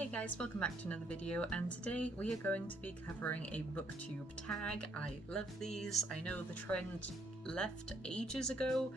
Hey guys, welcome back to another video, and today we are going to be covering a Booktube tag. I love these. I know the trend left ages ago,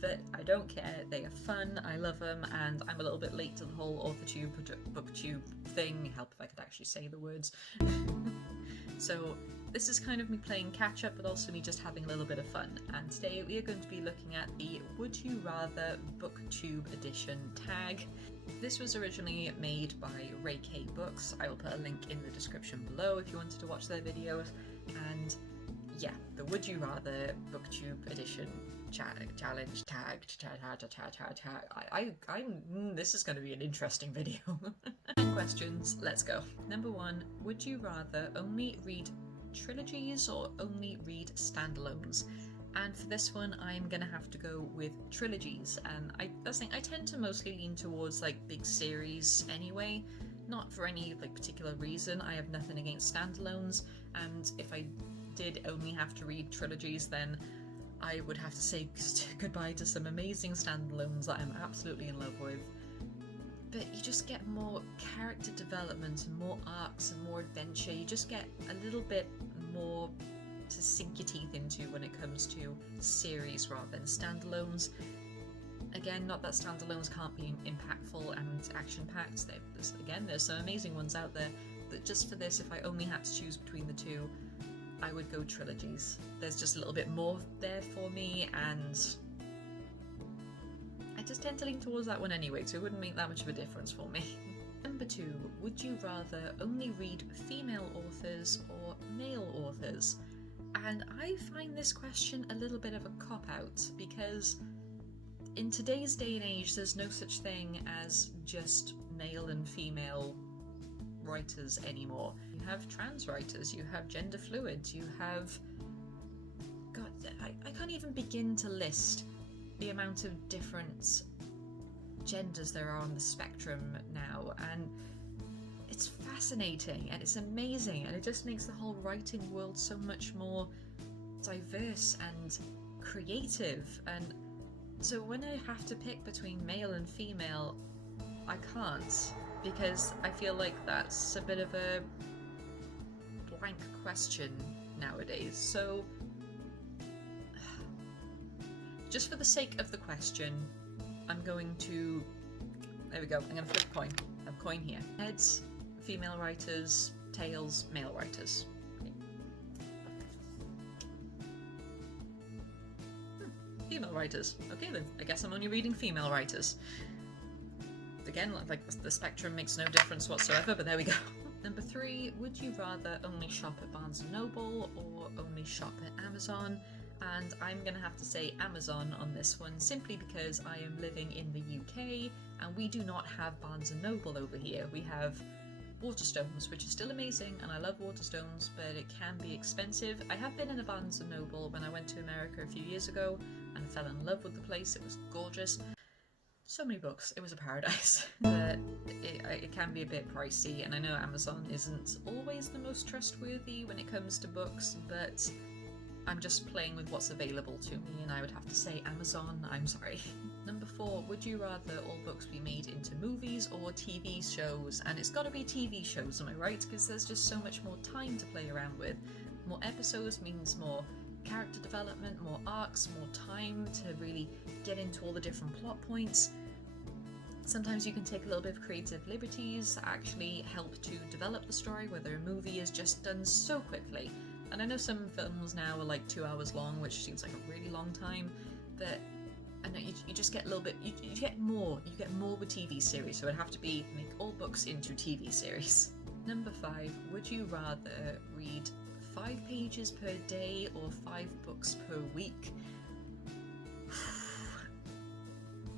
but I don't care. They are fun, I love them, and I'm a little bit late to the whole AuthorTube, Booktube thing. Help if I could actually say the words. So this is kind of me playing catch up, but also me just having a little bit of fun. And today we are going to be looking at the Would You Rather Booktube edition tag. This was originally made by Ray K Books. I will put a link in the description below if you wanted to watch their videos. And yeah, the Would You Rather Booktube edition challenge tag. This is going to be an interesting video. 10 questions, let's go. Number 1, would you rather only read trilogies or only read standalones? And for this one, I'm gonna have to go with trilogies, and I tend to mostly lean towards like big series anyway, not for any like particular reason. I have nothing against standalones, and if I did only have to read trilogies, then I would have to say goodbye to some amazing standalones that I'm absolutely in love with. But you just get more character development and more arcs and more adventure. You just get a little bit more to sink your teeth into when it comes to series rather than standalones. Again, not that standalones can't be impactful and action-packed. There's some amazing ones out there, but just for this, if I only had to choose between the two, I would go trilogies. There's just a little bit more there for me, and I just tend to lean towards that one anyway, so it wouldn't make that much of a difference for me. Number 2, would you rather only read female authors or male authors? And I find this question a little bit of a cop-out, because in today's day and age there's no such thing as just male and female writers anymore. You have trans writers, you have gender fluid, you have... God, I can't even begin to list the amount of different genders there are on the spectrum now, and it's fascinating and it's amazing, and it just makes the whole writing world so much more diverse and creative. And so when I have to pick between male and female, I can't, because I feel like that's a bit of a blank question nowadays. So just for the sake of the question, I'm going to... There we go, I'm going to flip a coin. I have a coin here. Heads, female writers, tails, male writers. Okay. Female writers. Okay then, I guess I'm only reading female writers. Again, like the spectrum makes no difference whatsoever, but there we go. Number 3, would you rather only shop at Barnes & Noble or only shop at Amazon? And I'm gonna have to say Amazon on this one, simply because I am living in the UK and we do not have Barnes & Noble over here. We have Waterstones, which is still amazing, and I love Waterstones, but it can be expensive. I have been in a Barnes & Noble when I went to America a few years ago and I fell in love with the place. It was gorgeous. So many books, it was a paradise. But it can be a bit pricey, and I know Amazon isn't always the most trustworthy when it comes to books, but I'm just playing with what's available to me, and I would have to say Amazon, I'm sorry. Number 4, would you rather all books be made into movies or TV shows? And it's gotta be TV shows, am I right? Because there's just so much more time to play around with. More episodes means more character development, more arcs, more time to really get into all the different plot points. Sometimes you can take a little bit of creative liberties that actually help to develop the story, whether a movie is just done so quickly. And I know some films now are like 2 hours long, which seems like a really long time, but I know you just get a little bit, you get more with TV series, so it'd have to be make all books into TV series. Number 5, would you rather read 5 pages per day or 5 books per week?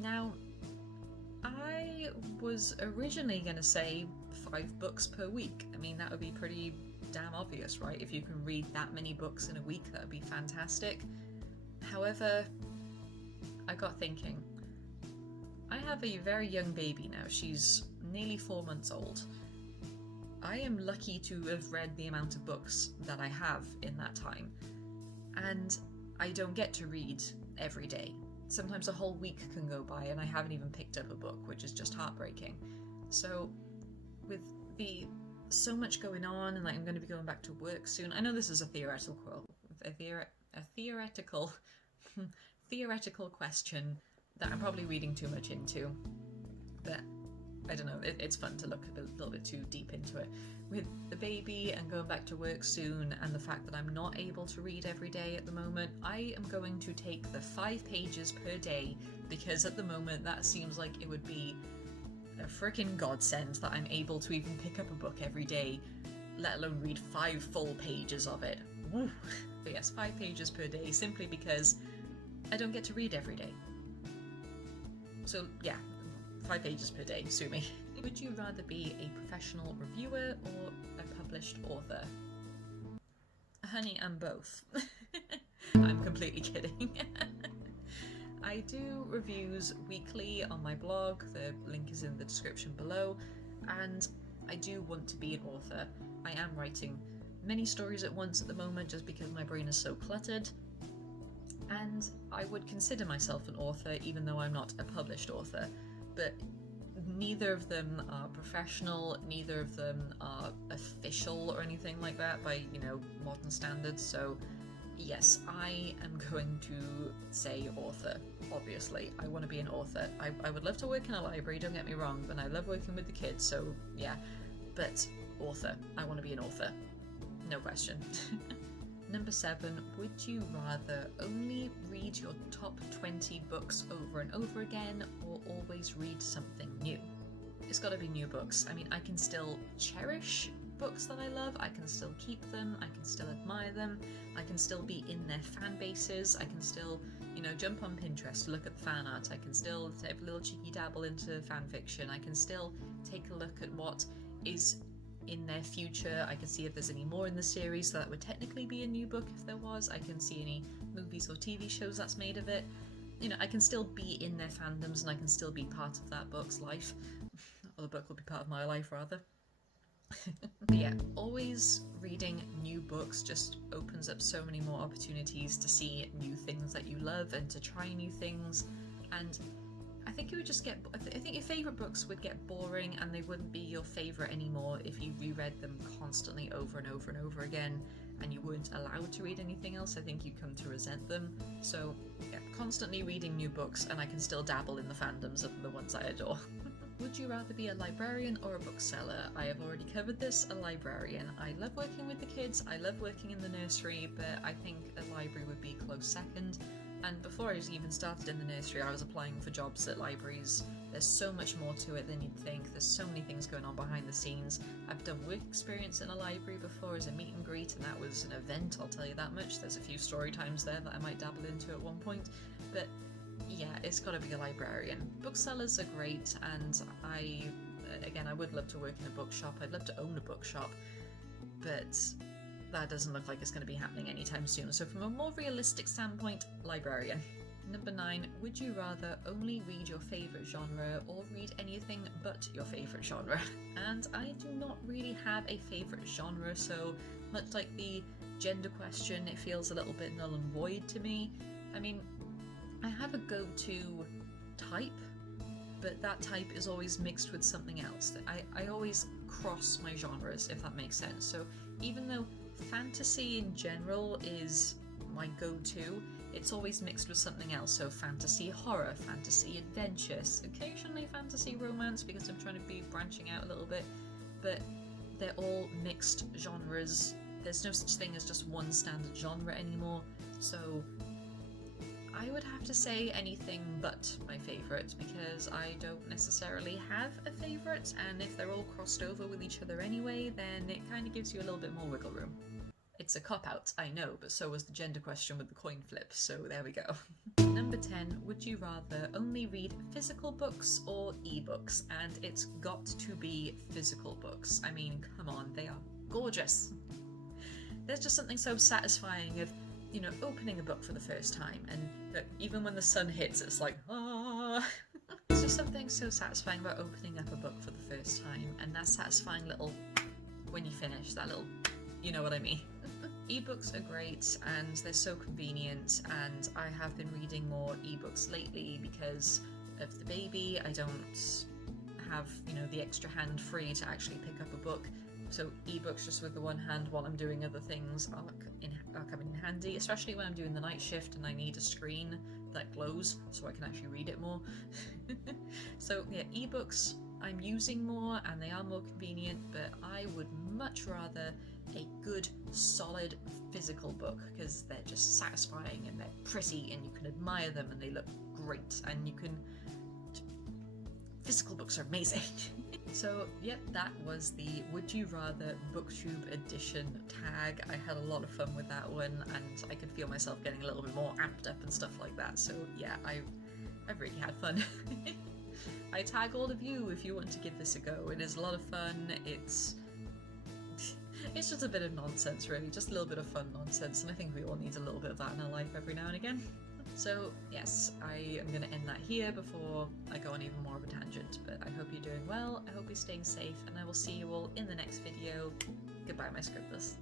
Now, I was originally going to say 5 books per week. I mean, that would be pretty damn obvious, right? If you can read that many books in a week, that would be fantastic. However, I got thinking, I have a very young baby now. She's nearly 4 months old. I am lucky to have read the amount of books that I have in that time, and I don't get to read every day. Sometimes a whole week can go by and I haven't even picked up a book, which is just heartbreaking. So with the so much going on, and like I'm going to be going back to work soon. I know this is a theoretical theoretical question that I'm probably reading too much into, but I don't know, it's fun to look a little bit too deep into it. With the baby and going back to work soon, and the fact that I'm not able to read every day at the moment, I am going to take the 5 pages per day, because at the moment that seems like it would be a freaking godsend that I'm able to even pick up a book every day, let alone read 5 full pages of it. Woo. But yes, 5 pages per day, simply because I don't get to read every day. So yeah, 5 pages per day, sue me. Would you rather be a professional reviewer or a published author? Honey, I'm both. I'm completely kidding. I do reviews weekly on my blog, the link is in the description below, and I do want to be an author. I am writing many stories at once at the moment just because my brain is so cluttered, and I would consider myself an author even though I'm not a published author, but neither of them are professional, neither of them are official or anything like that by, you know, modern standards, so yes, I am going to say author, obviously. I want to be an author. I would love to work in a library, don't get me wrong, but I love working with the kids, so yeah, but author. I want to be an author. No question. Number 7, would you rather only read your top 20 books over and over again, or always read something new? It's got to be new books. I mean, I can still cherish books that I love, I can still keep them, I can still admire them, I can still be in their fan bases, I can still, you know, jump on Pinterest to look at the fan art, I can still take a little cheeky dabble into fan fiction, I can still take a look at what is in their future, I can see if there's any more in the series, so that would technically be a new book if there was, I can see any movies or TV shows that's made of it, you know, I can still be in their fandoms and I can still be part of that book's life, or the book will be part of my life rather. But yeah, always reading new books just opens up so many more opportunities to see new things that you love and to try new things, and I think it would just get, I think your favourite books would get boring and they wouldn't be your favourite anymore if you reread them constantly over and over and over again and you weren't allowed to read anything else. I think you come to resent them. So yeah, constantly reading new books, and I can still dabble in the fandoms of the ones I adore. Would you rather be a librarian or a bookseller? I have already covered this, a librarian. I love working with the kids, I love working in the nursery, but I think a library would be close second. And before I even started in the nursery, I was applying for jobs at libraries. There's so much more to it than you'd think. There's so many things going on behind the scenes. I've done work experience in a library before as a meet and greet, and that was an event, I'll tell you that much. There's a few story times there that I might dabble into at one point, but yeah, it's got to be a librarian. Booksellers are great, and I would love to work in a bookshop. I'd love to own a bookshop, but that doesn't look like it's going to be happening anytime soon. So from a more realistic standpoint, librarian. Number 9, would you rather only read your favourite genre or read anything but your favourite genre? And I do not really have a favourite genre, so much like the gender question, it feels a little bit null and void to me. I mean, I have a go-to type, but that type is always mixed with something else. I always cross my genres, if that makes sense. So even though fantasy in general is my go-to, it's always mixed with something else. So fantasy horror, fantasy adventures, occasionally fantasy romance because I'm trying to be branching out a little bit, but they're all mixed genres. There's no such thing as just one standard genre anymore. So I would have to say anything but my favourite, because I don't necessarily have a favourite, and if they're all crossed over with each other anyway, then it kind of gives you a little bit more wiggle room. It's a cop-out, I know, but so was the gender question with the coin flip, so there we go. Number 10, would you rather only read physical books or ebooks? And it's got to be physical books. I mean, come on, they are gorgeous. There's just something so satisfying of, you know, opening a book for the first time, and even when the sun hits, it's like, ah. There's just something so satisfying about opening up a book for the first time, and that satisfying little, when you finish, that little, you know what I mean. Ebooks are great, and they're so convenient, and I have been reading more ebooks lately because of the baby. I don't have, you know, the extra hand free to actually pick up a book. So ebooks just with the one hand while I'm doing other things are coming in handy, especially when I'm doing the night shift and I need a screen that glows so I can actually read it more. So yeah, ebooks I'm using more and they are more convenient, but I would much rather a good, solid physical book because they're just satisfying and they're pretty and you can admire them and they look great and you can... Physical books are amazing. So yep, that was the Would You Rather Booktube edition tag. I had a lot of fun with that one and I could feel myself getting a little bit more amped up and stuff like that. So yeah, I've really had fun. I tag all of you if you want to give this a go. It is a lot of fun. It's just a bit of nonsense really, just a little bit of fun nonsense, and I think we all need a little bit of that in our life every now and again. So yes, I am going to end that here before I go on even more of a tangent, but I hope you're doing well, I hope you're staying safe, and I will see you all in the next video. Goodbye, my scribblers.